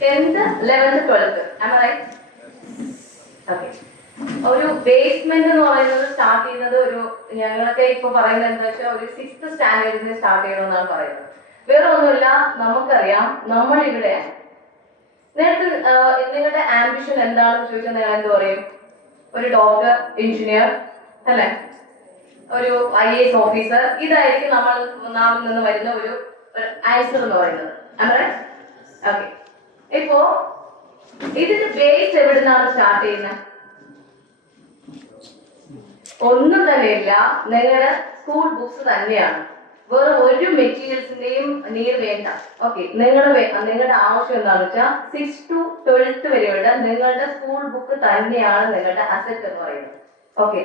10th, 11th, 12th. Am I right? Okay. ഒരു basement എന്ന് പറയുന്നത് സ്റ്റാർട്ട് ചെയ്യുന്നത് ഒരു ഞങ്ങളൊക്കെ ഇപ്പൊ പറയുന്നത് എന്താ വെച്ചാൽ ഒരു 6th സ്റ്റാൻഡേർഡിൽ നിന്ന് സ്റ്റാർട്ട് ചെയ്യണമെന്നാണ് പറയുന്നത്. വേറെ ഒന്നുമില്ല, നമുക്കറിയാം നമ്മളിവിടെ നേരത്തെ നിങ്ങളുടെ ആംബിഷൻ എന്താണെന്ന് ചോദിച്ചാൽ നിങ്ങൾ എന്ത് പറയും? ഒരു ഡോക്ടർ, എഞ്ചിനീയർ, അല്ലെ, ഒരു IAS ഓഫീസർ. ഇതായിരിക്കും നാമിൽ നിന്ന് വരുന്ന ഒരു ആൻസർ എന്ന് പറയുന്നത്. ഓക്കെ. ഇപ്പോ ഇതിന്റെ ബേസ് എവിടുന്നാണ് സ്റ്റാർട്ട് ചെയ്യുന്നത്? ഒന്നും തന്നെയില്ല, നിങ്ങളുടെ സ്കൂൾ ബുക്സ് തന്നെയാണ്. വേറെ ഒരു മെറ്റീരിയൽസിന്റെയും നീഡ് വേണ്ട. ഓക്കെ, നിങ്ങളുടെ ആവശ്യം എന്താണെന്ന് വെച്ചാൽ 6th to 12th വരെയുള്ള നിങ്ങളുടെ സ്കൂൾ ബുക്ക് തന്നെയാണ് നിങ്ങളുടെ അസറ്റ് എന്ന് പറയുന്നത്. ഓക്കെ,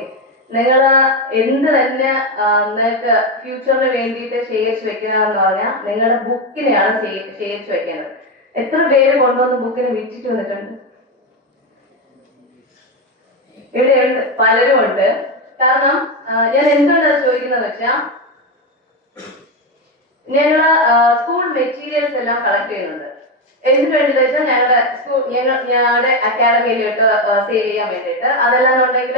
നിങ്ങൾ എന്ത് തന്നെ നിങ്ങൾക്ക് ഫ്യൂച്ചറിന് വേണ്ടിയിട്ട് ശേഖരിച്ച് വെക്കണമെന്ന് പറഞ്ഞാൽ നിങ്ങളുടെ ബുക്കിനെയാണ് ശേഖരിച്ച് വെക്കേണ്ടത്. എത്ര പേര് കൊണ്ടുവന്ന് ബുക്കിന് വിറ്റിട്ട് വന്നിട്ടുണ്ട്? ഇവിടെ ഉണ്ട്, പലരും ഉണ്ട്. കാരണം ഞാൻ എന്തുകൊണ്ടാണ് ചോദിക്കുന്നത് വെച്ചാൽ ഞങ്ങള് സ്കൂൾ മെറ്റീരിയൽസ് എല്ലാം കളക്ട് ചെയ്യുന്നുണ്ട്. എന്തിനു വേണ്ടി വെച്ചാൽ ഞങ്ങളുടെ അക്കാഡമിയിലോട്ട് സേവ് ചെയ്യാൻ വേണ്ടിയിട്ട്. അതല്ലാന്നുണ്ടെങ്കിൽ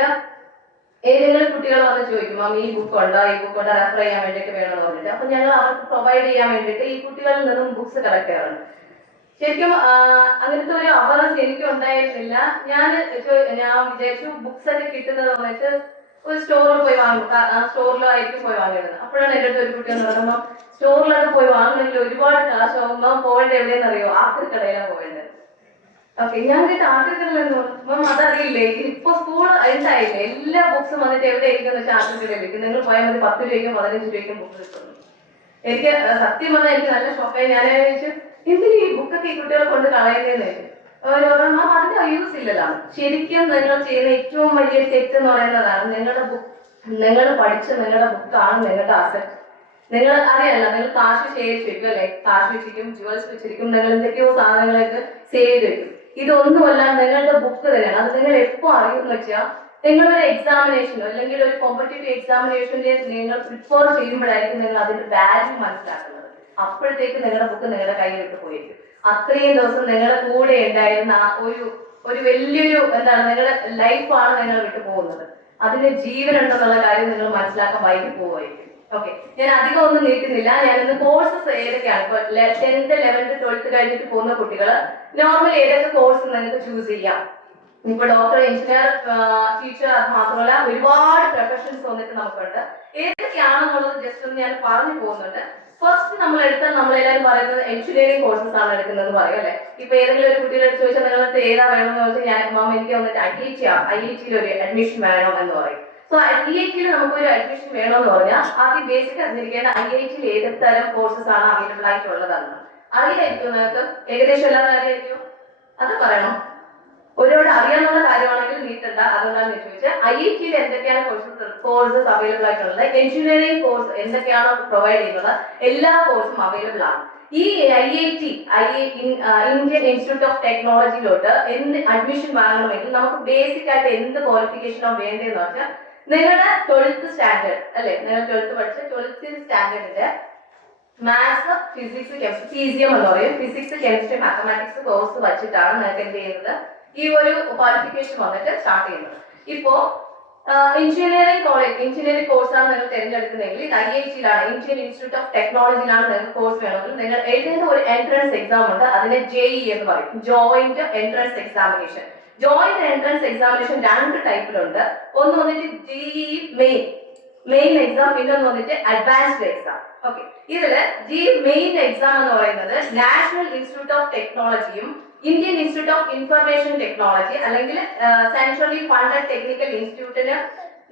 ഏതെങ്കിലും കുട്ടികൾ വന്ന് ചോദിക്കും, മാം ഈ ബുക്ക് ഉണ്ടോ, ഈ ബുക്ക് ഉണ്ടോ, റെഫർ ചെയ്യാൻ വേണ്ടിയിട്ട് വേണമെന്ന് പറഞ്ഞിട്ട്. അപ്പൊ ഞങ്ങൾ അവർക്ക് പ്രൊവൈഡ് ചെയ്യാൻ വേണ്ടിയിട്ട് ഈ കുട്ടികളിൽ നിന്നും ബുക്സ് കളക്ട് ചെയ്യാറുണ്ട്. ശരിക്കും അങ്ങനത്തെ ഒരു അവയർനെസ് എനിക്ക് ഉണ്ടായിരുന്നില്ല. ഞാൻ വിചാരിച്ചു ബുക്സ് ഒക്കെ കിട്ടുന്നത് വെച്ച് ഒരു സ്റ്റോറിൽ പോയി വാങ്ങും, സ്റ്റോറിലായിരിക്കും പോയി വാങ്ങിയിരുന്നത്. അപ്പോഴാണ് എൻ്റെ അടുത്ത് ഒരു കുട്ടി എന്ന് പറയുമ്പോൾ സ്റ്റോറിലൊക്കെ പോയി വാങ്ങണമെങ്കിൽ ഒരുപാട് കാശാകുമ്പോൾ പോകേണ്ടത് എവിടെയെന്ന് അറിയോ? ആക്രിക്കടയിലാണ് പോകേണ്ടത്. ഓക്കെ, ഞാൻ ആക്രിക്കടയിലെന്ന് പറഞ്ഞാൽ അതറിയില്ലേ, ഇപ്പൊ സ്കൂൾ എന്തായില്ലേ, എല്ലാ ബുക്സും വന്നിട്ട് എവിടെ ഇരിക്കുന്ന വെച്ചാൽ ആക്രിക്കടയിലേക്ക് നിങ്ങൾ പോയാൽ മതി. 10 രൂപയ്ക്കും 15 രൂപയ്ക്കും ബുക്ക് കിട്ടുന്നു. എനിക്ക് സത്യം പറഞ്ഞാൽ എനിക്ക് നല്ല ഷോക്കായി. ഞാൻ ചോദിച്ചു, എന്തിനീ ഈ ബുക്കൊക്കെ ഈ കുട്ടികളെ കൊണ്ട് കളയുന്നതെന്ന് ചോദിച്ചു. അതിന്റെ യൂസ് ഇല്ലല്ലോ. ശരിക്കും നിങ്ങൾ ചെയ്യുന്ന ഏറ്റവും വലിയ തെറ്റ് എന്ന് പറയുന്നതാണ് നിങ്ങൾ പഠിച്ച നിങ്ങളുടെ ബുക്കാണ് നിങ്ങളുടെ അസറ്റ്. നിങ്ങൾ അറിയാലോ, നിങ്ങൾ കാശ് ശേഖരിച്ച് വെക്കും അല്ലെ, കാശ് വെച്ചിരിക്കും, ജുവൽസ് വെച്ചിരിക്കും, നിങ്ങൾ എന്തൊക്കെയോ സാധനങ്ങളൊക്കെ സേവ് ചെയ്ത് വെക്കും. ഇതൊന്നുമല്ല നിങ്ങളുടെ ബുക്ക് തന്നെയാണ്. അത് നിങ്ങൾ എപ്പോ അറിയുമെന്ന് വെച്ചാൽ നിങ്ങളൊരു എക്സാമിനേഷനോ അല്ലെങ്കിൽ ഒരു കോമ്പറ്റേറ്റീവ് എക്സാമിനേഷന്റെ നിങ്ങൾ പ്രിപ്പയർ ചെയ്യുമ്പോഴായിരിക്കും നിങ്ങൾ അതിന്റെ വാല്യൂ മനസ്സിലാക്കുന്നത്. അപ്പോഴത്തേക്ക് നിങ്ങളുടെ ബുക്ക് നിങ്ങളുടെ കയ്യിൽ വിട്ട് പോയിരിക്കും. അത്രയും ദിവസം നിങ്ങളുടെ കൂടെ ഉണ്ടായിരുന്ന ഒരു വലിയൊരു എന്താണ് നിങ്ങളുടെ ലൈഫാണ് നിങ്ങൾ വിട്ടു പോകുന്നത്. അതിന് ജീവൻ ഉണ്ടെന്നുള്ള കാര്യം നിങ്ങൾ മനസ്സിലാക്കാൻ വൈകി പോവുമായിരിക്കും. ഓക്കെ, ഞാൻ അധികം ഒന്നും നീട്ടുന്നില്ല. ഞാനിന്ന് കോഴ്സസ് ഏതൊക്കെയാണ് ഇപ്പൊ 10th, 11th, 12th കഴിഞ്ഞിട്ട് പോകുന്ന കുട്ടികൾ നോർമലി ഏതൊക്കെ കോഴ്സ് നിങ്ങൾക്ക് ചൂസ് ചെയ്യാം. ഇപ്പൊ ഡോക്ടർ, എഞ്ചിനീയർ, ടീച്ചർ, അത് മാത്രമല്ല ഒരുപാട് പ്രൊഫഷൻസ് വന്നിട്ട് നമുക്കുണ്ട്. ഏതൊക്കെയാണെന്നുള്ളത് ജസ്റ്റ് ഒന്ന് ഞാൻ പറഞ്ഞു പോകുന്നുണ്ട്. ഫസ്റ്റ് നമ്മളെല്ലാവരും പറയുന്നത് എഞ്ചിനീയറിംഗ് കോഴ്സസ് ആണ് എടുക്കുന്നത് പറയും അല്ലെ. ഇപ്പൊ ഏതെങ്കിലും ഒരു കുട്ടികളെ ചോദിച്ചാൽ നിങ്ങൾക്ക് ഏതാ വേണമെന്ന് ചോദിച്ചാൽ ഞാൻ മാം എനിക്ക് വന്നിട്ട് IIT ഒരു അഡ്മിഷൻ വേണം എന്ന് പറയും. സോ IIT നമുക്കൊരു അഡ്മിഷൻ വേണമെന്ന് പറഞ്ഞാൽ ആദ്യം ബേസിക് അറിഞ്ഞിരിക്കേണ്ട IIT ഏതൊക്കെ തരം കോഴ്സസ് ആണ് അവൈലബിൾ ആയിട്ടുള്ളതെന്ന് അറിയായിരിക്കും. നിങ്ങൾക്ക് ഏകദേശം എല്ലാം അറിയായിരിക്കും. അത് പറയണം. ഒരുപാട് അറിയാവുന്ന കാര്യമാണെങ്കിൽ നീട്ടണ്ട. അതുകൊണ്ടാണ് ഞാൻ ചോദിച്ചത് IIT എന്തൊക്കെയാണ് കോഴ്സസ് അവൈലബിൾ ആയിട്ടുള്ളത്, എഞ്ചിനീയറിംഗ് കോഴ്സ് എന്തൊക്കെയാണ് പ്രൊവൈഡ് ചെയ്യുന്നത്, എല്ലാ കോഴ്സും അവൈലബിൾ ആണ്. ഈ IIT ഇന്ത്യൻ ഇൻസ്റ്റിറ്റ്യൂട്ട് ഓഫ് ടെക്നോളജിയിലോട്ട് എന്ത് അഡ്മിഷൻ വാങ്ങണമെങ്കിൽ നമുക്ക് ബേസിക് ആയിട്ട് എന്ത് ക്വാളിഫിക്കേഷനാണ് വേണ്ടതെന്ന് വെച്ചാൽ നിങ്ങളുടെ 12th സ്റ്റാൻഡേർഡ് അല്ലെ, നിങ്ങൾ 12th പഠിച്ച 12th സ്റ്റാൻഡേർഡിന്റെ മാത്സ്, ഫിസിക്സ്, കെമിസ്ട്രി, PCM എന്ന് പറയും, ഫിസിക്സ്, കെമിസ്ട്രി, മാത്തമാറ്റിക്സ് കോഴ്സ് വെച്ചിട്ടാണ് നിങ്ങൾക്ക് എന്ത് ചെയ്യുന്നത് ഈ ഒരു ക്വാളിഫിക്കേഷൻ വന്നിട്ട് സ്റ്റാർട്ട് ചെയ്യുന്നത്. ഇപ്പോ എഞ്ചിനീയറിംഗ് കോഴ്സാണ് നിങ്ങൾ തിരഞ്ഞെടുക്കുന്നതെങ്കിൽ ഇത് IIT-യിലാണ്, ഇന്ത്യൻ ഇൻസ്റ്റിറ്റ്യൂട്ട് ഓഫ് ടെക്നോളജിയിലാണ് നിങ്ങൾക്ക് കോഴ്സ് വേണമെങ്കിൽ നിങ്ങൾ എഴുതുന്ന ഒരു എൻട്രൻസ് എക്സാം ഉണ്ട്. അതിനെ JEE എന്ന് പറയും, joint entrance examination. Joint entrance examination 2 ടൈപ്പിലുണ്ട്. ഒന്ന് വന്നിട്ട് JEE മെയിൻ എക്സാം, പിന്നെ ഒന്ന് വന്നിട്ട് അഡ്വാൻസ്ഡ് എക്സാം. ഓക്കെ, ഇതില് മെയിൻ എക്സാം എന്ന് പറയുന്നത് നാഷണൽ ഇൻസ്റ്റിറ്റ്യൂട്ട് ഓഫ് ടെക്നോളജിയും Indian institute of information technology അല്ലെങ്കിൽ സെൻട്രലി ഫണ്ടഡ് ടെക്നിക്കൽ ഇൻസ്റ്റിറ്റ്യൂട്ടിന്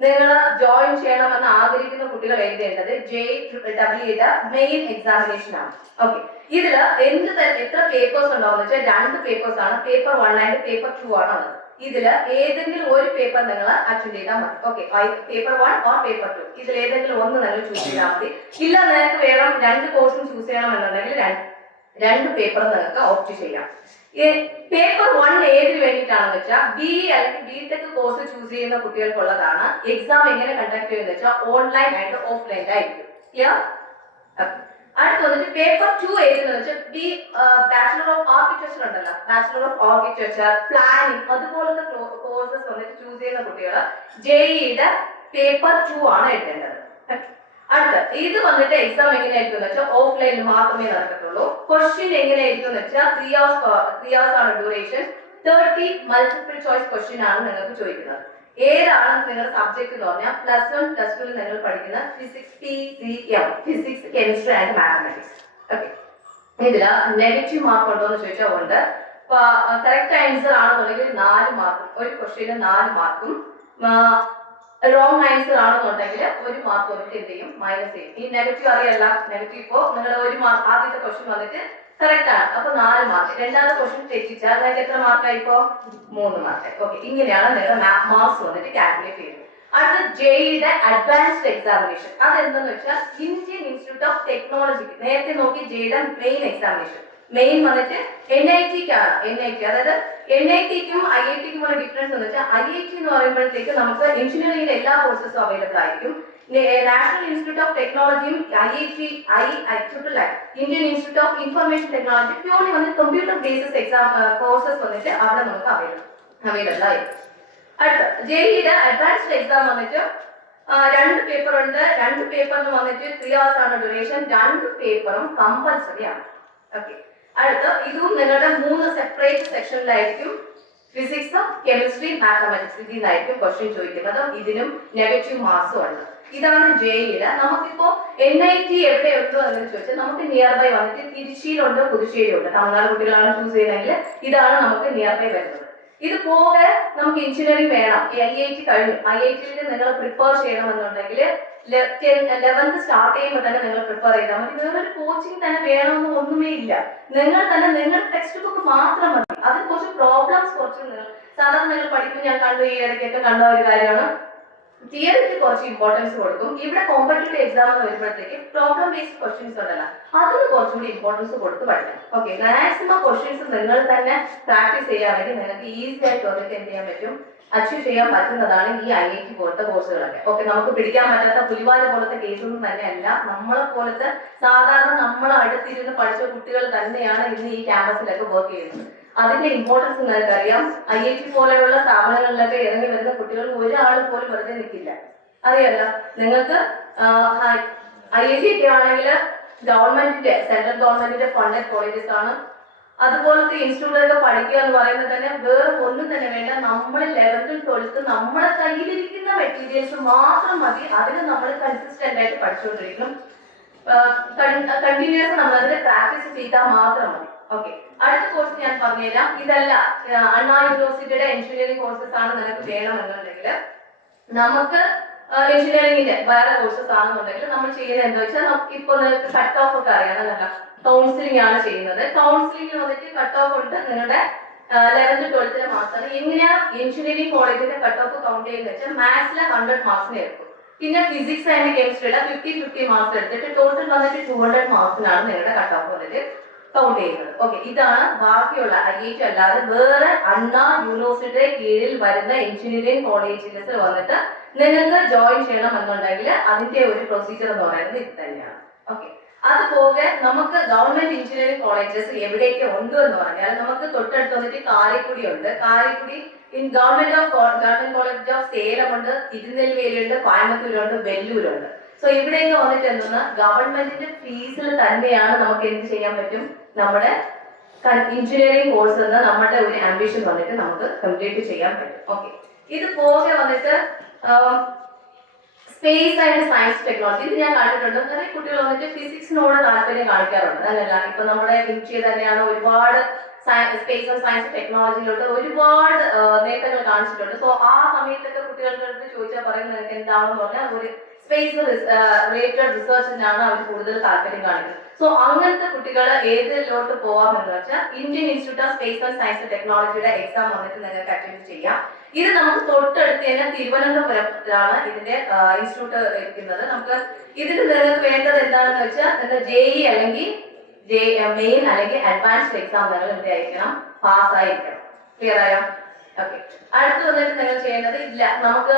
നിങ്ങൾ ജോയിൻ ചെയ്യണമെന്ന് ആഗ്രഹിക്കുന്ന കുട്ടികൾ എഴുതേണ്ടത് JEE മെയിൻ എക്സാമിനേഷൻ ആണ്. ഓക്കെ, ഇതില് എത്ര പേപ്പേഴ്സ് ഉണ്ടാവുന്ന വെച്ചാൽ 2 പേപ്പേഴ്സ് ആണ്. പേപ്പർ 1 ആൻഡ് പേപ്പർ 2 ആണ് ഉള്ളത്. ഇതില് ഏതെങ്കിലും ഒരു പേപ്പർ നിങ്ങൾ അറ്റൻഡ് ചെയ്താൽ മതി. ഓക്കെ, പേപ്പർ 1 ഓർ പേപ്പർ 2 ഇതിൽ ഏതെങ്കിലും ഒന്ന് നിങ്ങൾ ചൂസ് ചെയ്താൽ മതി. ഇല്ല നിങ്ങൾക്ക് വേണം 2 കോഴ്സും ചൂസ് ചെയ്യണമെന്നുണ്ടെങ്കിൽ 2 പേപ്പർ നിങ്ങൾക്ക് ഓപ്റ്റ് ചെയ്യാം. പേപ്പർ 1 ഏതിന് വേണ്ടിയിട്ടാണെന്ന് വെച്ചാൽ BE അല്ലെങ്കിൽ BTech കോഴ്സ് ചൂസ് ചെയ്യുന്ന കുട്ടികൾക്കുള്ളതാണ്. എക്സാം എങ്ങനെ കണ്ടക്ട് ചെയ്യുന്നത് വെച്ചാൽ ഓൺലൈൻ ആയിട്ട് ഓഫ്ലൈൻ ആയിരിക്കും. ക്ലിയർ? അടുത്ത് വന്നിട്ട് പേപ്പർ 2 എഴുതുന്നത് വെച്ചാൽ ബാച്ചുലർ ഓഫ് ആർക്കിടെക്ചർ ഉണ്ടല്ലോ, ബാച്ചുലർ ഓഫ് ആർക്കിടെക്ചർ, പ്ലാനിങ്, അതുപോലത്തെ കോഴ്സസ് വന്നിട്ട് ചൂസ് ചെയ്യുന്ന കുട്ടികൾ ജെഇയുടെ പേപ്പർ 2 ആണ് എഴുതേണ്ടത്. അടുത്ത ഇത് വന്നിട്ട് എക്സാം എങ്ങനെയായിരിക്കും എന്ന് വെച്ചാൽ ഓഫ്ലൈനിൽ മാത്രമേ നടക്കത്തുള്ളൂ. ക്വസ്റ്റ്യൻ എങ്ങനെയായിരിക്കും എന്ന് വെച്ചാൽ 3 hours ആണ് ഡ്യൂറേഷൻ. 30 മൾട്ടിപ്പിൾ ചോയ്സ് ക്വസ്റ്റ്യൻ ആണ് നിങ്ങൾക്ക് ചോദിക്കുന്നത്. ഏതാണ് നിങ്ങളുടെ സബ്ജക്ട് എന്ന് പറഞ്ഞാൽ +1 +2 നിങ്ങൾ പഠിക്കുന്ന physics, PCM, physics, chemistry and mathematics. Okay, ഇതില് നെഗറ്റീവ് മാർക്ക് ഉണ്ടോ എന്ന് ചോദിച്ചാൽ ഉണ്ട്. കറക്റ്റ് ആൻസർ ആണെന്നുണ്ടെങ്കിൽ 4 മാർക്കും, ഒരു ക്വസ്റ്റ്യന് 4 മാർക്കും. റോങ് ആൻസർ ആണെന്നുണ്ടെങ്കിൽ 1 മാർക്ക് വന്നിട്ട് എന്ത് ചെയ്യും, മൈനസ് ചെയ്യും. ഈ നെഗറ്റീവ് അറിയല്ല, നെഗറ്റീവ് ഇപ്പോ നിങ്ങൾ 1 മാർക്ക് ആദ്യത്തെ ക്വസ്റ്റ്യൻ വന്നിട്ട് കറക്റ്റ് ആണ്, അപ്പൊ 4 മാർക്ക്. രണ്ടാമത്തെ ക്വസ്റ്റ്യൻ തെറ്റിച്ചാൽ നിങ്ങൾക്ക് എത്ര മാർക്കായി? ഇപ്പോ 3 മാർക്ക്. ഓക്കെ, ഇങ്ങനെയാണ് നിങ്ങളുടെ മാർക്സ് വന്നിട്ട് കാൽക്കുലേറ്റ് ചെയ്യുന്നത്. അടുത്ത ജെഇയുടെ അഡ്വാൻസ്ഡ് എക്സാമിനേഷൻ. അതെന്തെന്ന് വെച്ചാൽ ഇന്ത്യൻ ഇൻസ്റ്റിറ്റ്യൂട്ട് ഓഫ് ടെക്നോളജി. നേരത്തെ നോക്കി ജെഇയുടെ മെയിൻ എക്സാമിനേഷൻ. മെയിൻ വന്നിട്ട് NIT-ക്കാണ്. NIT, അതായത് NIT-ക്കും IIT-ക്കും ഉള്ള ഡിഫറൻസ് എന്ന് വെച്ചാൽ IIT എന്ന് പറയുമ്പോഴത്തേക്ക് നമുക്ക് എഞ്ചിനീയറിംഗിന്റെ എല്ലാ കോഴ്സസും അവൈലബിൾ ആയിരിക്കും. നാഷണൽ ഇൻസ്റ്റിറ്റ്യൂട്ട് ഓഫ് ടെക്നോളജിയും Indian institute of information technology purely വന്നിട്ട് കമ്പ്യൂട്ടർ ബേസിസ് എക്സാം കോഴ്സസ് വന്നിട്ട് അവിടെ നമുക്ക് അവൈലബിൾ ആയിരിക്കും. അടുത്ത ജെഇയുടെ അഡ്വാൻസ്ഡ് എക്സാം വന്നിട്ട് 2 പേപ്പർ ഉണ്ട്. 2 പേപ്പറിന് വന്നിട്ട് 3 hours ആണ് ഡ്യൂറേഷൻ. 2 പേപ്പറും കമ്പൽസറി ആണ്. ഓക്കെ, അടുത്ത ഇതും നിങ്ങളുടെ 3 സെപ്പറേറ്റ് സെക്ഷനിലായിരിക്കും. ഫിസിക്സ്, കെമിസ്ട്രി, മാത്തമാറ്റിക്സ്, ഇതിൽ നിന്നായിരിക്കും ക്വസ്റ്റ്യൻ ചോദിക്കുന്നത്. ഇതിനും നെഗറ്റീവ് മാർക്സും ഉണ്ട്. ഇതാണ് ജെഇയുടെ. നമുക്കിപ്പോ NIT എവിടെയുണ്ടോ എന്ന് ചോദിച്ചാൽ നമുക്ക് നിയർ ബൈ വന്നിട്ട് തിരുച്ചിയിലുണ്ട്, പുതുശ്ശേരിയുണ്ട്. തമിഴ്നാട് കുട്ടികളാണ് ചൂസ് ചെയ്യുന്നതെങ്കിൽ ഇതാണ് നമുക്ക് നിയർ ബൈ വരുന്നത്. ഇത് പോകെ നമുക്ക് എഞ്ചിനീയറിംഗ് വേണം. IIT കഴിഞ്ഞു. IIT-യിൽ നിങ്ങൾ പ്രിപ്പയർ ചെയ്യണമെന്നുണ്ടെങ്കിൽ 11th സ്റ്റാർട്ട് ചെയ്യുമ്പോൾ തന്നെ നിങ്ങൾ പ്രിപ്പയർ ചെയ്താൽ മതി. വേറൊരു കോച്ചിങ് തന്നെ വേണമെന്ന് ഒന്നുമേ ഇല്ല. നിങ്ങൾ തന്നെ നിങ്ങളുടെ ടെക്സ്റ്റ് ബുക്ക് മാത്രം മതി. അത് കുറച്ച് പ്രോബ്ലംസ് സാധാരണ നിങ്ങൾ പഠിക്കുമ്പോൾ ഞാൻ കണ്ടു, ഈ ഇടയ്ക്കൊക്കെ കണ്ട ഒരു കാര്യമാണ്, തിയറിക്ക് കുറച്ച് ഇമ്പോർട്ടൻസ് കൊടുക്കും. ഇവിടെ കോമ്പറ്റേറ്റീവ് എക്സാം എന്ന് വരുമ്പോഴത്തേക്ക് പ്രോബ്ലം ബേസ്ഡ് ക്വസ്റ്റ്യൻസ് ഉണ്ടല്ലോ, അതിന് കുറച്ചും കൂടി ഇമ്പോർട്ടൻസ് കൊടുത്ത് പഠിക്കണം. ഓക്കെ, മാക്സിമം ക്വസ്റ്റ്യൻസ് നിങ്ങൾ തന്നെ പ്രാക്ടീസ് ചെയ്യുകയാണെങ്കിൽ നിങ്ങൾക്ക് ഈസി ആയിട്ട് വന്നിട്ട് എന്ത് ചെയ്യാൻ പറ്റും, അച്ചീവ് ചെയ്യാൻ പറ്റുന്നതാണ് ഈ IIT പോലത്തെ കോഴ്സുകളൊക്കെ. ഓക്കെ, നമുക്ക് പിടിക്കാൻ പറ്റാത്ത പുലിവാല് പോലത്തെ കേസൊന്നും തന്നെയല്ല. നമ്മളെ പോലത്തെ സാധാരണ നമ്മളെ അടുത്തിരുന്ന് പഠിച്ച കുട്ടികൾ തന്നെയാണ് ഇന്ന് ഈ ക്യാമ്പസിലൊക്കെ വർക്ക് ചെയ്യുന്നത്. അതിന്റെ ഇമ്പോർട്ടൻസ് നിങ്ങൾക്ക് അറിയാം. IIT പോലെയുള്ള സ്ഥാപനങ്ങളിലൊക്കെ ഇറങ്ങി വരുന്ന കുട്ടികൾ ഒരാൾ പോലും വെറുതെ നിൽക്കില്ല. അറിയാല്ല, നിങ്ങൾക്ക് IIT ഒക്കെ ആണെങ്കിൽ ഗവൺമെന്റിന്റെ, സെൻട്രൽ ഗവൺമെന്റിന്റെ ഫണ്ടഡ് കോളേജസ് ആണ്. അതുപോലത്തെ ഇൻസ്റ്റിറ്റ്യൂട്ടിലൊക്കെ പഠിക്കുക എന്ന് പറയുന്നത് തന്നെ വേറെ ഒന്നും തന്നെ വേണ്ട. നമ്മൾ 11th 12th നമ്മളെ കയ്യിലിരിക്കുന്ന മെറ്റീരിയൽസ് മാത്രം മതി. അതിന് നമ്മൾ കൺസിസ്റ്റന്റ് ആയിട്ട് പഠിച്ചുകൊണ്ടിരിക്കും. കണ്ടിന്യൂസ് നമ്മൾ അതിന്റെ പ്രാക്ടീസ് ചെയ്താൽ മാത്രം മതി. ഓക്കെ, അടുത്ത കോഴ്സ് ഞാൻ പറഞ്ഞുതരാം. ഇതല്ല അണ്ണാ യൂണിവേഴ്സിറ്റിയുടെ എഞ്ചിനീയറിംഗ് കോഴ്സസ് ആണ് നിനക്ക് വേണമെന്നുണ്ടെങ്കിൽ, നമുക്ക് എഞ്ചിനീയറിംഗിന്റെ വേറെ കോഴ്സസ് ആണെന്നുണ്ടെങ്കിൽ നമ്മൾ ചെയ്യുന്നത് എന്താ വെച്ചാൽ, ഇപ്പൊ നിങ്ങൾക്ക് കട്ട് ഓഫ് ഒക്കെ അറിയാം. കൗൺസിലിംഗ് ആണ് ചെയ്യുന്നത്. കൗൺസിലിംഗിൽ വന്നിട്ട് കട്ട് ഓഫ് ഉണ്ട്. നിങ്ങളുടെ 11th 12th മാർക്സാണ്. എങ്ങനെയാ എഞ്ചിനീയറിംഗ് കോളേജിന്റെ കട്ട് ഓഫ് കൗണ്ട് ചെയ്യുന്നത് വെച്ചാൽ, മാത്സിലെ 100 മാർക്സിനെ എടുക്കും. പിന്നെ ഫിസിക്സ് ആൻഡ് കെമിസ്ട്രിയുടെ 50 മാർക്സ് എടുത്തിട്ട് ടോട്ടൽ വന്നിട്ട് 200 മാർക്സിനാണ് നിങ്ങളുടെ കട്ട് ഓഫ് വന്നിട്ട് കൗണ്ട് ചെയ്യുന്നത്. ഓക്കെ, ഇതാണ് ബാക്കിയുള്ള IIT അല്ലാതെ വേറെ അണ്ണാ യൂണിവേഴ്സിറ്റിയുടെ കീഴിൽ വരുന്ന എഞ്ചിനീയറിംഗ് കോളേജിൽ വന്നിട്ട് നിങ്ങൾക്ക് ജോയിൻ ചെയ്യണം എന്നുണ്ടെങ്കിൽ അതിന്റെ ഒരു പ്രൊസീജിയർ എന്ന് പറയുന്നത് ഇത് തന്നെയാണ്. ഓക്കെ, അതുപോലെ നമുക്ക് ഗവൺമെന്റ് എഞ്ചിനീയറിംഗ് കോളേജസ് എവിടെയൊക്കെ ഉണ്ട് എന്ന് പറഞ്ഞാൽ, നമുക്ക് തൊട്ടടുത്ത് വന്നിട്ട് കാലിക്കുടി ഉണ്ട്. കാലിക്കുടി ഗവൺമെന്റ് കോളേജ് ഓഫ് സേലം ഉണ്ട്, തിരുനെൽവേലിയുണ്ട്, കോയമ്പത്തൂരുണ്ട്, വെല്ലൂരുണ്ട്. സോ ഇവിടെയൊക്കെ വന്നിട്ട് എന്തെന്ന് ഗവൺമെന്റിന്റെ ഫീസിൽ തന്നെയാണ് നമുക്ക് എന്ത് ചെയ്യാൻ പറ്റും, നമ്മുടെ എഞ്ചിനീയറിംഗ് കോഴ്സ് എന്ന നമ്മുടെ ഒരു ആംബിഷൻ വന്നിട്ട് നമുക്ക് കംപ്ലീറ്റ് ചെയ്യാൻ പറ്റും. ഓക്കെ, ഇത് പോകെ വന്നിട്ട് സ്പേസ് ആൻഡ് സയൻസ് ടെക്നോളജി. ഇത് ഞാൻ കണ്ടിട്ടുണ്ട്. കുറെ കുട്ടികൾ വന്നിട്ട് ഫിസിക്സിനോട് താല്പര്യം കാണിക്കാറുണ്ട്. അതല്ല, ഇപ്പൊ നമ്മുടെ ഇന്ത്യ തന്നെയാണ് ഒരുപാട് സ്പേസ് ആൻഡ് സയൻസ് ടെക്നോളജിയിലോട്ട് ഒരുപാട് നേട്ടങ്ങൾ കാണിച്ചിട്ടുണ്ട്. സോ ആ സമയത്തൊക്കെ കുട്ടികളുടെ അടുത്ത് ചോദിച്ചാൽ പറയുന്നത് എന്താണെന്ന് പറഞ്ഞാൽ, ഒരു സ്പേസ് റിലേറ്റഡ് റിസർച്ചിനാണ് അവർ കൂടുതൽ താല്പര്യം കാണിക്കുന്നത്. സോ അങ്ങനത്തെ കുട്ടികൾ ഏതിലോട്ട് പോവാമെന്ന് വെച്ചാൽ, Indian institute of space and science ടെക്നോളജിയുടെ എക്സാം വന്നിട്ട് നിങ്ങൾക്ക് അറ്റൻഡ് ചെയ്യാം. ഇത് നമുക്ക് തൊട്ടടുത്ത് തന്നെ തിരുവനന്തപുരത്താണ് ഇതിന്റെ ഇൻസ്റ്റിറ്റ്യൂട്ട് ഇരിക്കുന്നത്. നമുക്ക് ഇതിന് നിങ്ങൾക്ക് വേണ്ടത് എന്താണെന്ന് വെച്ചാൽ, JE അല്ലെങ്കിൽ മെയിൻ അല്ലെങ്കിൽ അഡ്വാൻസ്ഡ് എക്സാം നിങ്ങൾ എന്തായിരിക്കണം, പാസ് ആയിരിക്കണം. ക്ലിയർ ആയോ? ഓക്കെ, അടുത്ത് വന്നിട്ട് നിങ്ങൾ ചെയ്യേണ്ടത്, ഇല്ല നമുക്ക്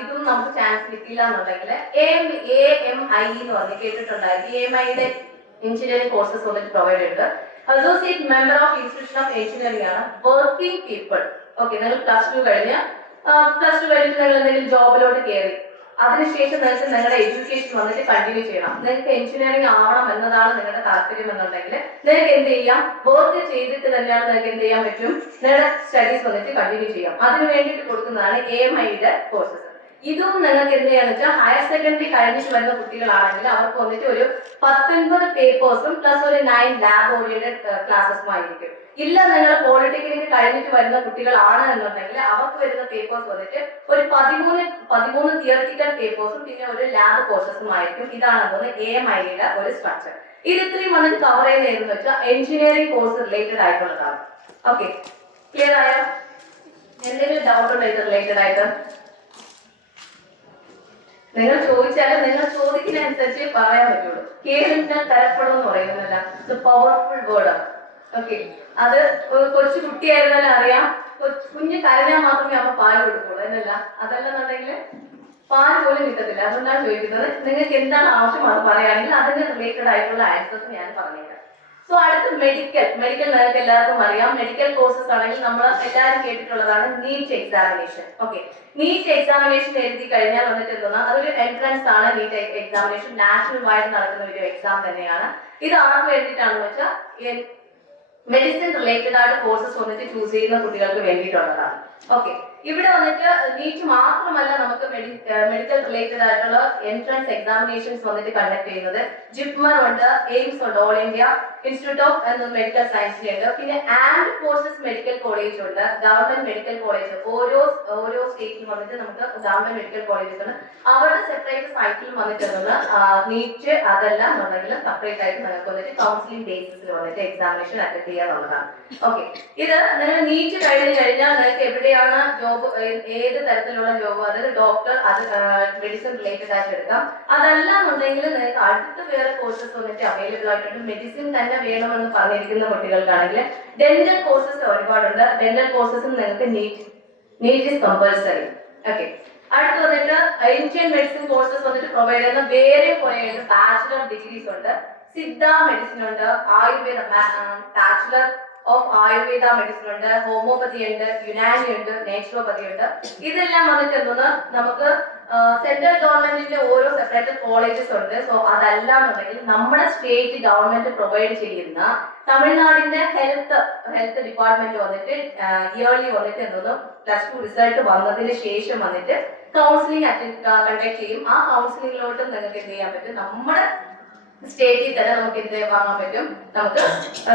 ഇതും നമുക്ക് ചാൻസ് കിട്ടില്ല എന്നുണ്ടെങ്കിൽ AMI എന്ന് പറഞ്ഞ് കേട്ടിട്ടുണ്ടായിരുന്നു. AMIയുടെ എഞ്ചിനീയറിംഗ് കോഴ്സസ് വന്നിട്ട് പ്രൊവൈഡ് ചെയ്യുന്നുണ്ട്. Associate member of institution of engineering ആണ്. വർക്കിംഗ് പീപ്പിൾ, ഓക്കെ, നിങ്ങൾ പ്ലസ് ടു കഴിഞ്ഞിട്ട് നിങ്ങൾ എന്തെങ്കിലും ജോബിലോട്ട് കയറി, അതിനുശേഷം നിങ്ങൾക്ക് നിങ്ങളുടെ എഡ്യൂക്കേഷൻ വന്നിട്ട് കണ്ടിന്യൂ ചെയ്യണം. നിങ്ങൾക്ക് എഞ്ചിനീയറിംഗ് ആവണം എന്നതാണ് നിങ്ങളുടെ താല്പര്യം എന്നുണ്ടെങ്കിൽ നിങ്ങൾക്ക് എന്ത് ചെയ്യാം, വർക്ക് ചെയ്തിട്ട് തന്നെയാണ് നിങ്ങൾക്ക് എന്ത് ചെയ്യാൻ പറ്റും, നിങ്ങളുടെ സ്റ്റഡീസ് വന്നിട്ട് കണ്ടിന്യൂ ചെയ്യാം. അതിന് വേണ്ടിയിട്ട് കൊടുക്കുന്നതാണ് AMIയുടെ കോഴ്സസ്. ഇതും നിങ്ങൾക്ക് എന്ത് ചെയ്യാന്ന് വെച്ചാൽ ഹയർ സെക്കൻഡറി കഴിഞ്ഞിട്ട് വരുന്ന കുട്ടികളാണെങ്കിൽ അവർക്ക് വന്നിട്ട് ഒരു 19 പേപ്പേഴ്സും പ്ലസ് ഒരു 9 ലാബ് ഓറിയന്റഡ് ക്ലാസ്സസും ആയിരിക്കും. ഇല്ല, നിങ്ങൾ പോളിടെക്നിക് കഴിഞ്ഞിട്ട് വരുന്ന കുട്ടികളാണ് എന്നുണ്ടെങ്കിൽ അവർക്ക് വരുന്ന പേപ്പേഴ്സ് വന്നിട്ട് ഒരു 13 തിയറിറ്റിക്കൽ പേപ്പേഴ്സും പിന്നെ ഒരു ലാബ് കോഴ്സസും ആയിരിക്കും. ഇതാണ് AMIയുടെ ഒരു സ്ട്രക്ചർ. ഇത് ഇത്രയും വന്നിട്ട് കവർ ചെയ്യുന്നതെന്ന് വെച്ചാൽ എഞ്ചിനീയറിംഗ് കോഴ്സ് റിലേറ്റഡ് ആയിട്ടുള്ളതാണ്. ഓക്കെ, ക്ലിയർ ആയോ? എന്തെങ്കിലും ഡൗട്ട് ഉണ്ടോ ഇത് റിലേറ്റഡ് ആയിട്ട്? നിങ്ങൾ ചോദിച്ചാലും നിങ്ങൾ ചോദിക്കുന്നതനുസരിച്ച് പറയാൻ പറ്റുള്ളൂ. കേൾവിനാൽ തരപ്പെടും എന്ന് പറയുന്നില്ല, പവർഫുൾ വേർഡാണ്. ഓക്കെ, അത് കൊച്ചു കുട്ടിയായിരുന്നാലും അറിയാം, കുഞ്ഞ് കരഞ്ഞാൽ മാത്രമേ അമ്മ പാല് കൊടുക്കുള്ളൂ എന്നല്ല, അതല്ലെന്നുണ്ടെങ്കിൽ പാല് പോലും കിട്ടത്തില്ല. അതുകൊണ്ടാണ് ചോദിക്കുന്നത്. നിങ്ങൾക്ക് എന്താണ് ആവശ്യം അത് പറയുകയാണെങ്കിൽ അതിന് റിലേറ്റഡ് ആയിട്ടുള്ള ആൻസേഴ്സ് ഞാൻ പറഞ്ഞുതരാം. സോ അടുത്ത് മെഡിക്കൽ നിങ്ങൾക്ക് എല്ലാവർക്കും അറിയാം. മെഡിക്കൽ കോഴ്സസ് ആണെങ്കിൽ നമ്മൾ എല്ലാവരും കേട്ടിട്ടുള്ളതാണ് NEET examination. Okay, NEET examination എഴുതി കഴിഞ്ഞാൽ വന്നിട്ട് എന്താണ്, അതൊരു എൻട്രൻസ് ആണ്. നീറ്റ് എക്സാമിനേഷൻ നാഷണൽ വൈഡ് നടക്കുന്ന ഒരു എക്സാം തന്നെയാണ്. ഇത് ആർക്ക് വേണ്ടിയിട്ടാണെന്ന് വെച്ചാൽ മെഡിസിൻ റിലേറ്റഡ് ആയിട്ട് കോഴ്സസ് വന്നിട്ട് ചൂസ് ചെയ്യുന്ന കുട്ടികൾക്ക് വേണ്ടിയിട്ടുള്ളതാണ്. ഓക്കെ, ഇവിടെ വന്നിട്ട് നീറ്റ് മാത്രമല്ല, നമുക്ക് മെഡിക്കൽ റിലേറ്റഡ് ആയിട്ടുള്ള എൻട്രൻസ് എക്സാമിനേഷൻസ് വന്നിട്ട് കണ്ടക്ട് ചെയ്യുന്നത് ജിപ്മർ ഉണ്ട്, എയിംസ് ഉണ്ട്, All India Institute of Medical സയൻസിലുണ്ട്, പിന്നെ ആൻഡ് ഫോഴ്സസ് മെഡിക്കൽ കോളേജ് ഉണ്ട്, ഗവൺമെന്റ് മെഡിക്കൽ കോളേജ്. ഓരോ സ്റ്റേറ്റിലും വന്നിട്ട് നമുക്ക് ഗവൺമെന്റ് മെഡിക്കൽ കോളേജസ് ഉണ്ട്. അവരുടെ സെപ്പറേറ്റ് സൈറ്റിൽ വന്നിട്ട് നീറ്റ് അതല്ല എന്നുണ്ടെങ്കിൽ സെപ്പറേറ്റ് ആയിട്ട് നിങ്ങൾക്ക് വന്നിട്ട് കൗൺസിലിംഗ് ബേസിസിൽ വന്നിട്ട് എക്സാമിനേഷൻ അറ്റൻഡ് ചെയ്യാന്നുള്ളതാണ്. ഓക്കെ, ഇത് നിങ്ങൾ നീറ്റ് കഴിഞ്ഞ് കഴിഞ്ഞാൽ നിങ്ങൾക്ക് എവിടെയാണ് ജോബ്, ഏത് തരത്തിലുള്ള ജോബ്, അതായത് ഡോക്ടർ, അത് മെഡിസിൻ റിലേറ്റഡ് ആയിട്ട് എടുക്കാം. അതല്ല എന്നുണ്ടെങ്കിൽ നിങ്ങൾക്ക് അടുത്ത് വേറെ കോഴ്സസ് വന്നിട്ട് അവൈലബിൾ ആയിട്ടുണ്ട്. മെഡിസിൻ തന്നെ വേണമെന്ന് പറഞ്ഞിരിക്കുന്ന കുട്ടികൾക്കാണെങ്കിൽ ഡെന്റൽ കോഴ്സസ് ഒരുപാടുണ്ട്. ഡെന്റൽ കോഴ്സസും നിങ്ങൾക്ക് നീറ്റ് ഈസ് കമ്പൽസറി. ഓക്കെ, അടുത്ത് വന്നിട്ട് ഇന്ത്യൻ മെഡിസിൻ കോഴ്സസ് വന്നിട്ട് പ്രൊവൈഡ് ചെയ്യുന്ന വേറെ കുറെ ബാച്ചിലർ ഡിഗ്രീസ് ഉണ്ട്. സിദ്ധ മെഡിസിൻ ഉണ്ട്, Ayurveda bachelor of Ayurveda medicine ഉണ്ട്, ഹോമിയോപ്പതി ഉണ്ട്, യുനാനി ഉണ്ട്, നേച്ചുറോപ്പതി ഉണ്ട്. ഇതെല്ലാം വന്നിട്ട് എന്തെന്ന് നമുക്ക് സെൻട്രൽ ഗവൺമെന്റിന്റെ ഓരോ സെപ്പറേറ്റ് കോളേജസ് ഉണ്ട്. സോ അതല്ലാന്നുണ്ടെങ്കിൽ നമ്മുടെ സ്റ്റേറ്റ് ഗവൺമെന്റ് പ്രൊവൈഡ് ചെയ്യുന്ന തമിഴ്നാടിന്റെ ഹെൽത്ത് ഡിപ്പാർട്ട്മെന്റ് വന്നിട്ട് ഇയർലി വന്നിട്ട് എന്തോന്നും +2 റിസൾട്ട് വന്നതിന് ശേഷം വന്നിട്ട് കൗൺസിലിംഗ് കണ്ടക്ട് ചെയ്യും. ആ കൗൺസിലിംഗിലോട്ട് നിങ്ങൾക്ക് എന്ത് ചെയ്യാൻ പറ്റും, നമ്മുടെ സ്റ്റേറ്റിൽ തന്നെ നമുക്ക് എന്ത് വാങ്ങാൻ പറ്റും, നമുക്ക്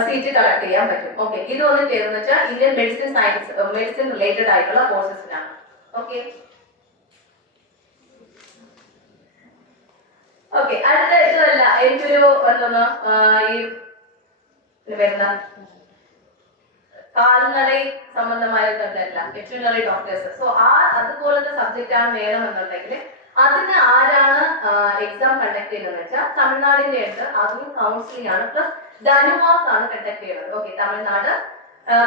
സീറ്റ് കളക്ട് ചെയ്യാൻ പറ്റും. ഓക്കെ, ഇത് വന്നിട്ട് ഏതെന്ന് വെച്ചാൽ Indian medicine science, medicine related ആയിട്ടുള്ള കോഴ്സസിനാണ്. ഓക്കെ, അടുത്ത ഇതല്ല, എനിക്കൊരു എന്തോന്ന് ഈ വരുന്ന കാൽനട സംബന്ധമായ വെറ്ററിനറി ഡോക്ടേഴ്സ്. സോ അതുപോലത്തെ സബ്ജക്റ്റ് ആണ് വേണമെന്നുണ്ടെങ്കിൽ അതിന് ആരാണ് എക്സാം കണ്ടക്ട് ചെയ്യുന്നത് വെച്ചാൽ തമിഴ്നാടിന്റെ ഉണ്ട്. അതും കൗൺസിലിംഗ് ആണ്, പ്ലസ് ധനുവാസ് ആണ് കണ്ടക്ട് ചെയ്യുന്നത്. ഓക്കെ, തമിഴ്നാട്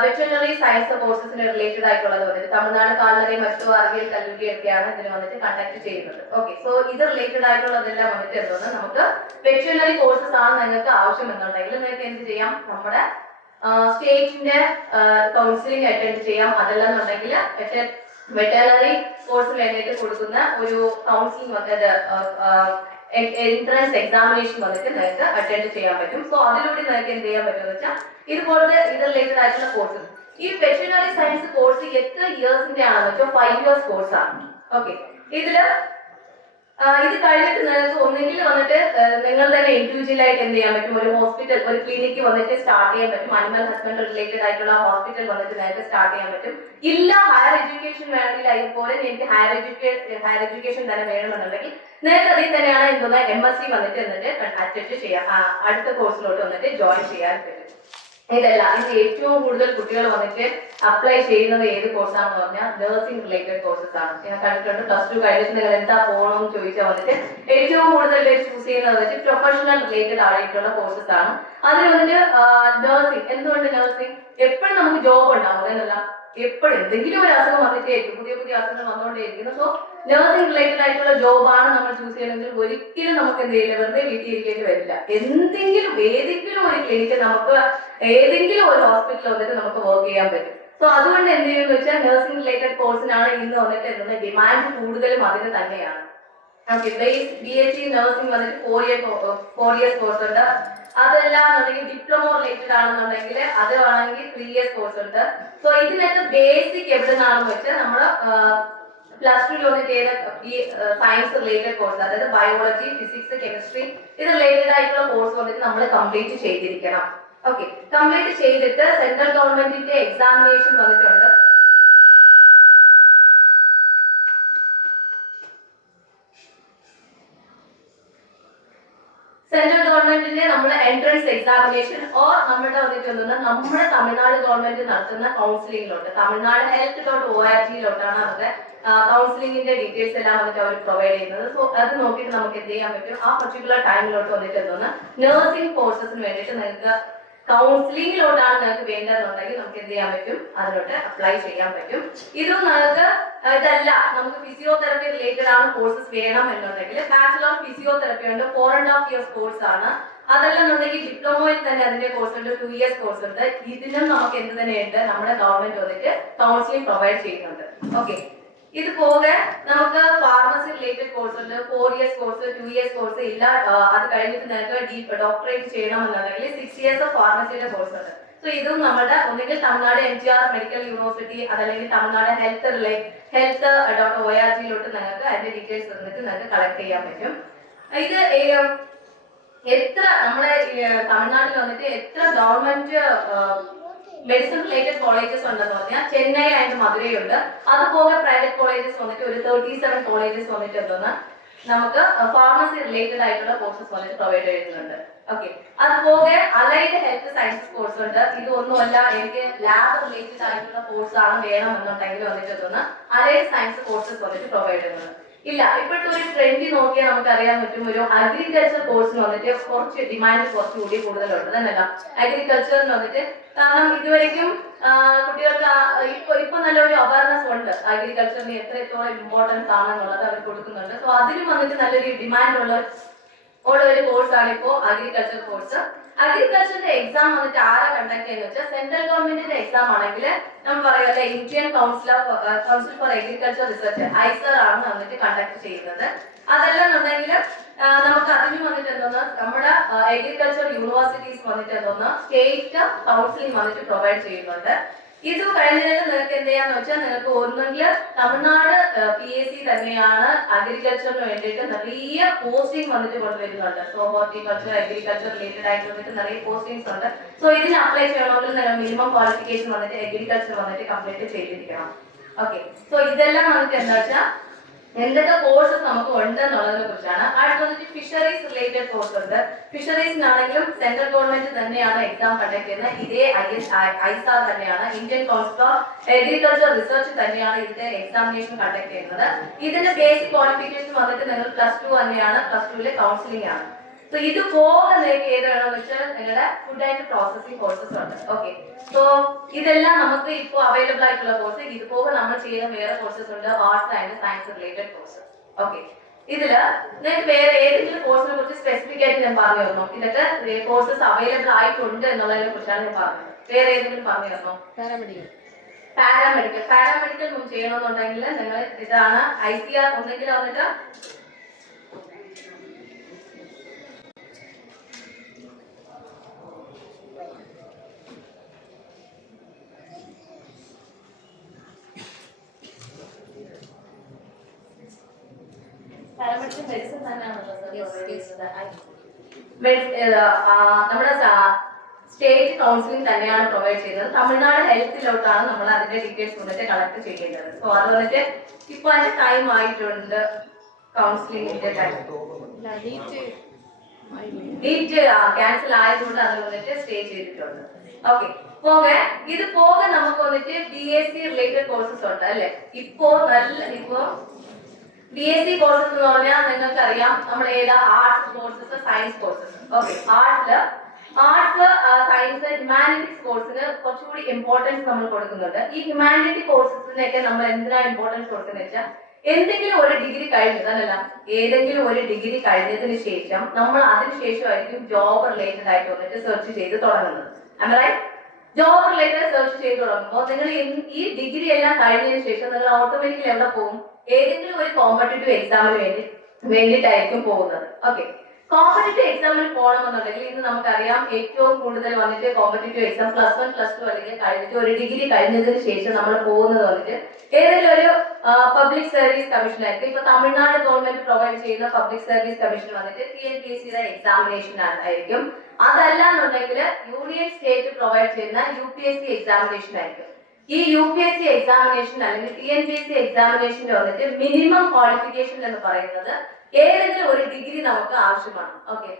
വെറ്ററിനറി സയൻസ് കോഴ്സസിന് റിലേറ്റഡ് ആയിട്ടുള്ളത് വന്നിട്ട് തമിഴ്നാട് കാൽനട മരുത്തുവ അറിവിയൽ കല്ലൂരിയൊക്കെയാണ് ഇതിന് വന്നിട്ട് കണ്ടക്ട് ചെയ്യുന്നത്. ഓക്കെ, സോ ഇത് റിലേറ്റഡ് ആയിട്ടുള്ളതെല്ലാം വന്നിട്ട് എന്തോന്ന് നമുക്ക് വെറ്ററിനറി കോഴ്സസ് ആണ് നിങ്ങൾക്ക് ആവശ്യം എന്നുണ്ടെങ്കിൽ നിങ്ങൾക്ക് എന്ത് ചെയ്യാം, നമ്മുടെ സ്റ്റേറ്റിന്റെ കൗൺസിലിംഗ് അറ്റൻഡ് ചെയ്യാം. അതല്ലെന്നുണ്ടെങ്കിൽ വെറ്ററിനറി കോഴ്സിന് വേണ്ടിയിട്ട് കൊടുക്കുന്ന ഒരു കൗൺസിലിംഗ് എൻട്രൻസ് എക്സാമിനേഷൻ വന്നിട്ട് നിങ്ങൾക്ക് അറ്റൻഡ് ചെയ്യാൻ പറ്റും. സോ അതിലൂടെ നിങ്ങൾക്ക് എന്ത് ചെയ്യാൻ പറ്റും എന്ന് വെച്ചാൽ ഇതുപോലത്തെ ഇത് റിലേറ്റഡ് ആയിട്ടുള്ള കോഴ്സ്. ഈ വെറ്ററിനറി സയൻസ് കോഴ്സ് എത്ര ഇയേഴ്സിന്റെ ആണെന്ന് വെച്ചാൽ 5 ഇയേഴ്സ് കോഴ്സ് ആണ്. ഓക്കെ, ഇത് കഴിഞ്ഞിട്ട് നിങ്ങൾക്ക് ഒന്നെങ്കിൽ വന്നിട്ട് നിങ്ങൾ തന്നെ ഇൻഡിവിജ്വൽ ആയിട്ട് എന്ത് ചെയ്യാൻ പറ്റും, ഒരു ഹോസ്പിറ്റൽ, ഒരു ക്ലിനിക്ക് വന്നിട്ട് സ്റ്റാർട്ട് ചെയ്യാൻ പറ്റും. അനിമൽ ഹസ്ബൻഡറി റിലേറ്റഡ് ആയിട്ടുള്ള ഹോസ്പിറ്റൽ വന്നിട്ട് നിങ്ങൾക്ക് സ്റ്റാർട്ട് ചെയ്യാൻ പറ്റും. ഇല്ല, ഹയർ എഡ്യൂക്കേഷൻ വേണമെങ്കിൽ അതുപോലെ എനിക്ക് ഹയർ എഡ്യൂക്കേഷൻ തന്നെ വേണമെന്നുണ്ടെങ്കിൽ നിങ്ങൾക്ക് അതിൽ തന്നെയാണ് എന്തോന്ന് MSc വന്നിട്ട് അറ്റൻഡ് ചെയ്യാം, അടുത്ത കോഴ്സിലോട്ട് വന്നിട്ട് ജോയിൻ ചെയ്യാൻ പറ്റും. ഇതല്ല, ഇത് ഏറ്റവും കൂടുതൽ കുട്ടികൾ വന്നിട്ട് അപ്ലൈ ചെയ്യുന്നത് ഏത് കോഴ്സാണെന്ന് പറഞ്ഞാൽ നഴ്സിംഗ് റിലേറ്റഡ് കോഴ്സസ് ആണ്. ഞാൻ കണ്ടിട്ടുണ്ട് +2 കഴിഞ്ഞിട്ട് നിങ്ങൾ എന്താ പോകണമെന്ന് ചോദിച്ചാൽ വന്നിട്ട് ഏറ്റവും കൂടുതൽ പേര് ചൂസ് ചെയ്യുന്നത് വന്നിട്ട് പ്രൊഫഷണൽ റിലേറ്റഡ് ആയിട്ടുള്ള കോഴ്സസ് ആണ്. അതിന് വന്നിട്ട് നഴ്സിംഗ്. എന്തുകൊണ്ട് നഴ്സിംഗ്? എപ്പോഴും നമുക്ക് ജോബ് ഉണ്ടാവും എന്നല്ല, എപ്പോഴും എന്തെങ്കിലും ഒരു അസുഖം വന്നിട്ടേയിരിക്കും, പുതിയ പുതിയ അസുഖങ്ങൾ വന്നുകൊണ്ടേയിരിക്കുന്നു. സോ നഴ്സിംഗ് റിലേറ്റഡ് ആയിട്ടുള്ള ജോബാണ് നമ്മൾ ചൂസ് ചെയ്യണമെങ്കിൽ ഒരിക്കലും നമുക്ക് എന്ത് ചെയ്യില്ല, വെറുതെ വീട്ടിൽ ഇരിക്കേണ്ടി വരില്ല. ഏതെങ്കിലും ഒരു ക്ലിനിക്ക് നമുക്ക് ഏതെങ്കിലും ഒരു ഹോസ്പിറ്റലിൽ വന്നിട്ട് നമുക്ക് വർക്ക് ചെയ്യാൻ പറ്റും. സോ അതുകൊണ്ട് എന്ത് ചെയ്യുമെന്ന് വെച്ചാൽ നഴ്സിംഗ് റിലേറ്റഡ് കോഴ്സിനാണ് ഇന്ന് വന്നിട്ട് എന്തെന്ന് ഡിമാൻഡ് കൂടുതലും അതിന് തന്നെയാണ്. ഓക്കെ, BSc നഴ്സിംഗ് വന്നിട്ട് 4 years കോഴ്സ് ഉണ്ട്. അതെല്ലാന്നുണ്ടെങ്കിൽ ഡിപ്ലോമ റിലേറ്റഡ് ആണെന്നുണ്ടെങ്കിൽ അത് വേണമെങ്കിൽ 3 years കോഴ്സ് ഉണ്ട്. സോ ഇതിനൊക്കെ ബേസിക് എവിടെ നിന്നാണെന്ന് വെച്ചാൽ നമ്മൾ +2 വന്നിട്ട് ഈ സയൻസ് റിലേറ്റഡ് കോഴ്സ്, അതായത് ബയോളജി, ഫിസിക്സ്, കെമിസ്ട്രി ഇത് റിലേറ്റഡ് ആയിട്ടുള്ള കോഴ്സ് വന്നിട്ട് നമ്മൾ കംപ്ലീറ്റ് ചെയ്തിരിക്കണം. ഓക്കെ, കംപ്ലീറ്റ് ചെയ്തിട്ട് സെൻട്രൽ ഗവൺമെന്റിന്റെ എക്സാമിനേഷൻ വന്നിട്ടുണ്ട്. സെൻട്രൽ ഗവൺമെന്റിന്റെ നമ്മുടെ എൻട്രൻസ് എക്സാമിനേഷൻ ഓർ നമ്മുടെ വന്നിട്ട് നമ്മുടെ തമിഴ്നാട് ഗവൺമെന്റ് നടത്തുന്ന കൗൺസിലിംഗിലോട്ട് തമിഴ്നാട് health.org-ലോട്ടാണ് അവരുടെ കൗൺസിലിംഗിന്റെ ഡീറ്റെയിൽസ് എല്ലാം വന്നിട്ട് അവർ പ്രൊവൈഡ് ചെയ്യുന്നത്. സോ അത് നോക്കിയിട്ട് നമുക്ക് എന്ത് ചെയ്യാൻ പറ്റും, ആ പർട്ടിക്കുലർ ടൈമിലോട്ട് വന്നിട്ട് നഴ്സിംഗ് കോഴ്സസിന് വേണ്ടിയിട്ട് നിങ്ങൾക്ക് കൗൺസിലിംഗിലോട്ടാണ് നിങ്ങൾക്ക് വേണ്ടതെന്നുണ്ടെങ്കിൽ നമുക്ക് എന്ത് ചെയ്യാൻ പറ്റും, അതിലോട്ട് അപ്ലൈ ചെയ്യാൻ പറ്റും. ഇതും നമുക്ക് ഇതല്ല, നമുക്ക് ഫിസിയോതെറപ്പി റിലേറ്റഡ് ആണ് കോഴ്സസ് വേണം എന്നുണ്ടെങ്കിൽ ബാച്ചുലർ ഓഫ് ഫിസിയോതെറപ്പി ഉണ്ട്, 4.5 years കോഴ്സ് ആണ്. അതല്ലെന്നുണ്ടെങ്കിൽ ഡിപ്ലോമയിൽ തന്നെ അതിന്റെ കോഴ്സ് ഉണ്ട്, 2 years കോഴ്സ് ഉണ്ട്. ഇതിനും നമുക്ക് എന്ത് തന്നെയുണ്ട്, നമ്മുടെ ഗവൺമെന്റ് വന്നിട്ട് കൗൺസിലിംഗ് പ്രൊവൈഡ് ചെയ്യുന്നുണ്ട്. ഓക്കെ, ഇത് പോകെ നമുക്ക് ഫാർമസി റിലേറ്റഡ് കോഴ്സ് ഉണ്ട്, 4 years കോഴ്സ്, 2 years കോഴ്സ് ഇല്ല. അത് കഴിഞ്ഞിട്ട് നിങ്ങൾക്ക് ഡോക്ടറേറ്റ് ചെയ്യണമെന്നുണ്ടെങ്കിൽ 6 years ഓഫ് ഫാർമസിയുടെ കോഴ്സ് ഉണ്ട്. സോ ഇതും നമ്മുടെ ഒന്നുകിൽ തമിഴ്നാട് MGR മെഡിക്കൽ യൂണിവേഴ്സിറ്റി അതല്ലെങ്കിൽ തമിഴ്നാട് health.org-ലോട്ട് നിങ്ങൾക്ക് അതിന്റെ ഡീറ്റെയിൽസ് വന്നിട്ട് നിങ്ങൾക്ക് കളക്ട് ചെയ്യാൻ പറ്റും. ഇത് എത്ര നമ്മുടെ തമിഴ്നാട്ടിൽ വന്നിട്ട് എത്ര ഗവൺമെന്റ് മെഡിസിൻ റിലേറ്റഡ് കോളേജസ് ഉണ്ടെന്ന് പറഞ്ഞാൽ ചെന്നൈ ആൻഡ് മധുരയുണ്ട്. അതുപോലെ പ്രൈവറ്റ് കോളേജസ് വന്നിട്ട് ഒരു 37 കോളേജസ് വന്നിട്ട് ഉണ്ടെന്ന് നമുക്ക് ഫാർമസി റിലേറ്റഡ് ആയിട്ടുള്ള കോഴ്സസ് വന്നിട്ട് പ്രൊവൈഡ് ചെയ്യുന്നുണ്ട്. ഓക്കെ, അതുപോലെ അലൈഡ് ഹെൽത്ത് സയൻസസ് കോഴ്സ് ഉണ്ട്. ഇതൊന്നുമല്ല എനിക്ക് ലാബ് റിലേറ്റഡ് ആയിട്ടുള്ള കോഴ്സ് ആണ് വേണമെന്നുണ്ടെങ്കിൽ വന്നിട്ട് അലൈഡ് സയൻസ് കോഴ്സസ് വന്നിട്ട് പ്രൊവൈഡ് ചെയ്യുന്നുണ്ട്. ഇല്ല, ഇപ്പോഴത്തെ ഒരു ട്രെൻഡ് നോക്കിയാൽ നമുക്ക് അറിയാൻ പറ്റും, ഒരു അഗ്രികൾച്ചർ കോഴ്സിന് വന്നിട്ട് കുറച്ച് ഡിമാൻഡ് കുറച്ചുകൂടി കൂടുതലുണ്ട് തന്നെയല്ല അഗ്രികൾച്ചറിന് വന്നിട്ട്. കാരണം ഇതുവരെയ്ക്കും കുട്ടികൾക്ക് ഇപ്പൊ നല്ലൊരു അവയർനെസ് ഉണ്ട്, അഗ്രികൾച്ചറിന് എത്രത്തോളം ഇമ്പോർട്ടൻസ് ആണെന്നുള്ളത് അവർ കൊടുക്കുന്നുണ്ട്. സോ അതിനും വന്നിട്ട് നല്ലൊരു ഡിമാൻഡ് ഉള്ള ഒരു കോഴ്സാണ് ഇപ്പോൾ അഗ്രികൾച്ചർ കോഴ്സ്. അഗ്രികൾച്ചറിന്റെ എക്സാം വന്നിട്ട് ആരാ കണ്ടക്ട് ചെയ്യുന്നത് വെച്ചാൽ സെൻട്രൽ ഗവൺമെന്റിന്റെ എക്സാം ആണെങ്കിൽ നമ്മൾ പറയുന്നത് Indian council four agriculture research ICAR ആണ് വന്നിട്ട് കണ്ടക്ട് ചെയ്യുന്നത്. അതല്ലെന്നുണ്ടെങ്കിൽ നമുക്ക് അതിനും വന്നിട്ട് നമ്മുടെ അഗ്രികൾച്ചർ യൂണിവേഴ്സിറ്റീസ് വന്നിട്ട് സ്റ്റേറ്റ് കൗൺസിലിംഗ് വന്നിട്ട് പ്രൊവൈഡ് ചെയ്യുന്നുണ്ട്. ഇത് കഴിഞ്ഞാൽ നിങ്ങൾക്ക് എന്ത് ചെയ്യാന്ന് വെച്ചാൽ നിങ്ങൾക്ക് ഒന്നുകിൽ തമിഴ്നാട് PSC തന്നെയാണ് അഗ്രികൾച്ചറിന് വേണ്ടിയിട്ട് നിറയെ പോസ്റ്റിംഗ് വന്നിട്ട് കൊണ്ടുവരുന്നുണ്ട്. സോ ഹോർട്ടിക്കൾച്ചർ അഗ്രികൾച്ചർ റിലേറ്റഡ് ആയിട്ട് വന്നിട്ട് നിറയെ പോസ്റ്റിംഗ്സ് ഉണ്ട്. സോ ഇതിന് അപ്ലൈ ചെയ്യണമെങ്കിൽ മിനിമം ക്വാളിഫിക്കേഷൻ വന്നിട്ട് അഗ്രികൾച്ചർ വന്നിട്ട് കംപ്ലീറ്റ് ചെയ്തിരിക്കണം. ഓക്കെ, സോ ഇതെല്ലാം വന്നിട്ട് എന്താ വെച്ചാൽ എന്തൊക്കെ കോഴ്സസ് നമുക്ക് ഉണ്ട് എന്നുള്ളതിനെ കുറിച്ചാണ്. അടുത്ത് വന്നിട്ട് ഫിഷറീസ് റിലേറ്റഡ് കോഴ്സ് ഉണ്ട്. ഫിഷറീസിനാണെങ്കിലും സെൻട്രൽ ഗവൺമെന്റ് തന്നെയാണ് എക്സാം കണ്ടക്ട് ചെയ്യുന്നത്. ഇതേ ICAR തന്നെയാണ്, Indian council four agriculture research തന്നെയാണ് ഇതിന്റെ എക്സാമിനേഷൻ കണ്ടക്ട് ചെയ്യുന്നത്. ഇതിന്റെ ബേസിക് ക്വാളിഫിക്കേഷൻ വന്നിട്ട് നിങ്ങൾ +2 തന്നെയാണ്, +2 കൗൺസിലിംഗ് ആണ്. സോ ഇത് പോകെ നിങ്ങൾക്ക് ഏത് വേണമെന്ന് വെച്ചാൽ നിങ്ങളുടെ ഫുഡ് ആൻഡ് പ്രോസസിംഗ് കോഴ്സസ് ഉണ്ട്. ഓക്കെ, സോ ഇതെല്ലാം നമുക്ക് ഇപ്പോൾ അവൈലബിൾ ആയിട്ടുള്ള കോഴ്സ്. ഇത് പോകെ നമ്മൾ ചെയ്യുന്ന വേറെ കോഴ്സസ് ഉണ്ട്, arts and science related course. Okay, ഇതില് നിങ്ങൾക്ക് വേറെ ഏതെങ്കിലും കോഴ്സിനെ കുറിച്ച് സ്പെസിഫിക് ആയിട്ട് ഞാൻ പറഞ്ഞു തരണോ? ഇതൊക്കെ കോഴ്സസ് അവൈലബിൾ ആയിട്ടുണ്ട് എന്നുള്ളതിനെ കുറിച്ചാണ് ഞാൻ പറഞ്ഞത്. വേറെ ഏതെങ്കിലും പറഞ്ഞു തരണോ? പാരാമെഡിക്കൽ ചെയ്യണമെന്നുണ്ടെങ്കിൽ നിങ്ങൾ ഇതാണ് ICAR ഒന്നെങ്കിൽ വന്നിട്ട് പാരാമെഡിക്കൽ മെഡിസിൻ തന്നെയാണല്ലോ നമ്മുടെ സ്റ്റേറ്റ് കൗൺസിലിംഗ് തന്നെയാണ് പ്രൊവൈഡ് ചെയ്യുന്നത്. തമിഴ്നാട് ഹെൽത്തിലോട്ടാണ് നമ്മൾ അതിന്റെ ഡീറ്റെയിൽസ് വന്നിട്ട് കളക്ട് ചെയ്യേണ്ടത്. സോ അത് വന്നിട്ട് ഇപ്പൊ അതിന്റെ ടൈം ആയിട്ടുണ്ട്, കൗൺസിലിംഗിന്റെ ടൈം ഡേറ്റ് ക്യാൻസൽ ആയതുകൊണ്ട് അത് വന്നിട്ട് സ്റ്റേ ചെയ്തിട്ടുണ്ട്. ഓക്കെ, ഇത് പോകെ നമുക്ക് വന്നിട്ട് BSc റിലേറ്റഡ് കോഴ്സസ് ഉണ്ട് അല്ലെ. ഇപ്പോ BSc കോഴ്സസ് എന്ന് പറഞ്ഞാൽ നിങ്ങൾക്ക് അറിയാം നമ്മൾ ഏതാ arts courses, science courses. Okay, ആർട്സില് ആർട്സ്, സയൻസ്, ഹ്യൂമാനിറ്റീസ് കോഴ്സിന് കുറച്ചുകൂടി ഇമ്പോർട്ടൻസ് നമ്മൾ കൊടുക്കുന്നുണ്ട്. ഈ ഹ്യൂമാനിറ്റി കോഴ്സസിനൊക്കെ നമ്മൾ എന്തിനാണ് ഇമ്പോർട്ടൻസ് കൊടുക്കുന്നത് വെച്ചാൽ, എന്തെങ്കിലും ഒരു ഡിഗ്രി കഴിഞ്ഞതല്ല, ഏതെങ്കിലും ഒരു ഡിഗ്രി കഴിഞ്ഞതിന് ശേഷം നമ്മൾ അതിനുശേഷമായിരിക്കും ജോബ് റിലേറ്റഡ് ആയിട്ട് വന്നിട്ട് സെർച്ച് ചെയ്ത് തുടങ്ങുന്നത്. ജോബ് റിലേറ്റഡ് സെർച്ച് ചെയ്ത് തുടങ്ങുമ്പോൾ നിങ്ങൾ ഈ ഡിഗ്രി എല്ലാം കഴിഞ്ഞതിന് ശേഷം നിങ്ങൾ ഓട്ടോമാറ്റിക്കലി എവിടെ പോകും? ഏതെങ്കിലും ഒരു കോമ്പറ്റേറ്റീവ് എക്സാമിന് വേണ്ടിയിട്ടായിരിക്കും പോകുന്നത്. ഓക്കെ, കോമ്പറ്റേറ്റീവ് എക്സാമിന് പോകണമെന്നുണ്ടെങ്കിൽ ഇന്ന് നമുക്കറിയാം ഏറ്റവും കൂടുതൽ വന്നിട്ട് കോമ്പറ്റേറ്റീവ് എക്സാം +1 +2 അല്ലെങ്കിൽ കഴിഞ്ഞിട്ട് ഒരു ഡിഗ്രി കഴിഞ്ഞതിന് ശേഷം നമ്മൾ പോകുന്നത് വന്നിട്ട് ഏതെങ്കിലും ഒരു പബ്ലിക് സർവീസ് കമ്മീഷൻ ആയിരിക്കും. ഇപ്പൊ തമിഴ്നാട് ഗവൺമെന്റ് പ്രൊവൈഡ് ചെയ്യുന്ന പബ്ലിക് സർവീസ് കമ്മീഷൻ വന്നിട്ട് TNPSC എക്സാമിനേഷൻ ആയിരിക്കും. അതല്ല എന്നുണ്ടെങ്കിൽ യൂണിയൻ സ്റ്റേറ്റ് പ്രൊവൈഡ് ചെയ്യുന്ന UPSC എക്സാമിനേഷൻ ആയിരിക്കും. ഈ UPSC എക്സാമിനേഷൻ അല്ലെങ്കിൽ TNPSC എക്സാമിനേഷന്റെ വന്നിട്ട് മിനിമം ക്വാളിഫിക്കേഷൻ എന്ന് പറയുന്നത് ഏതെങ്കിലും ഒരു ഡിഗ്രി നമുക്ക് ആവശ്യമാണ്. ഓക്കെ,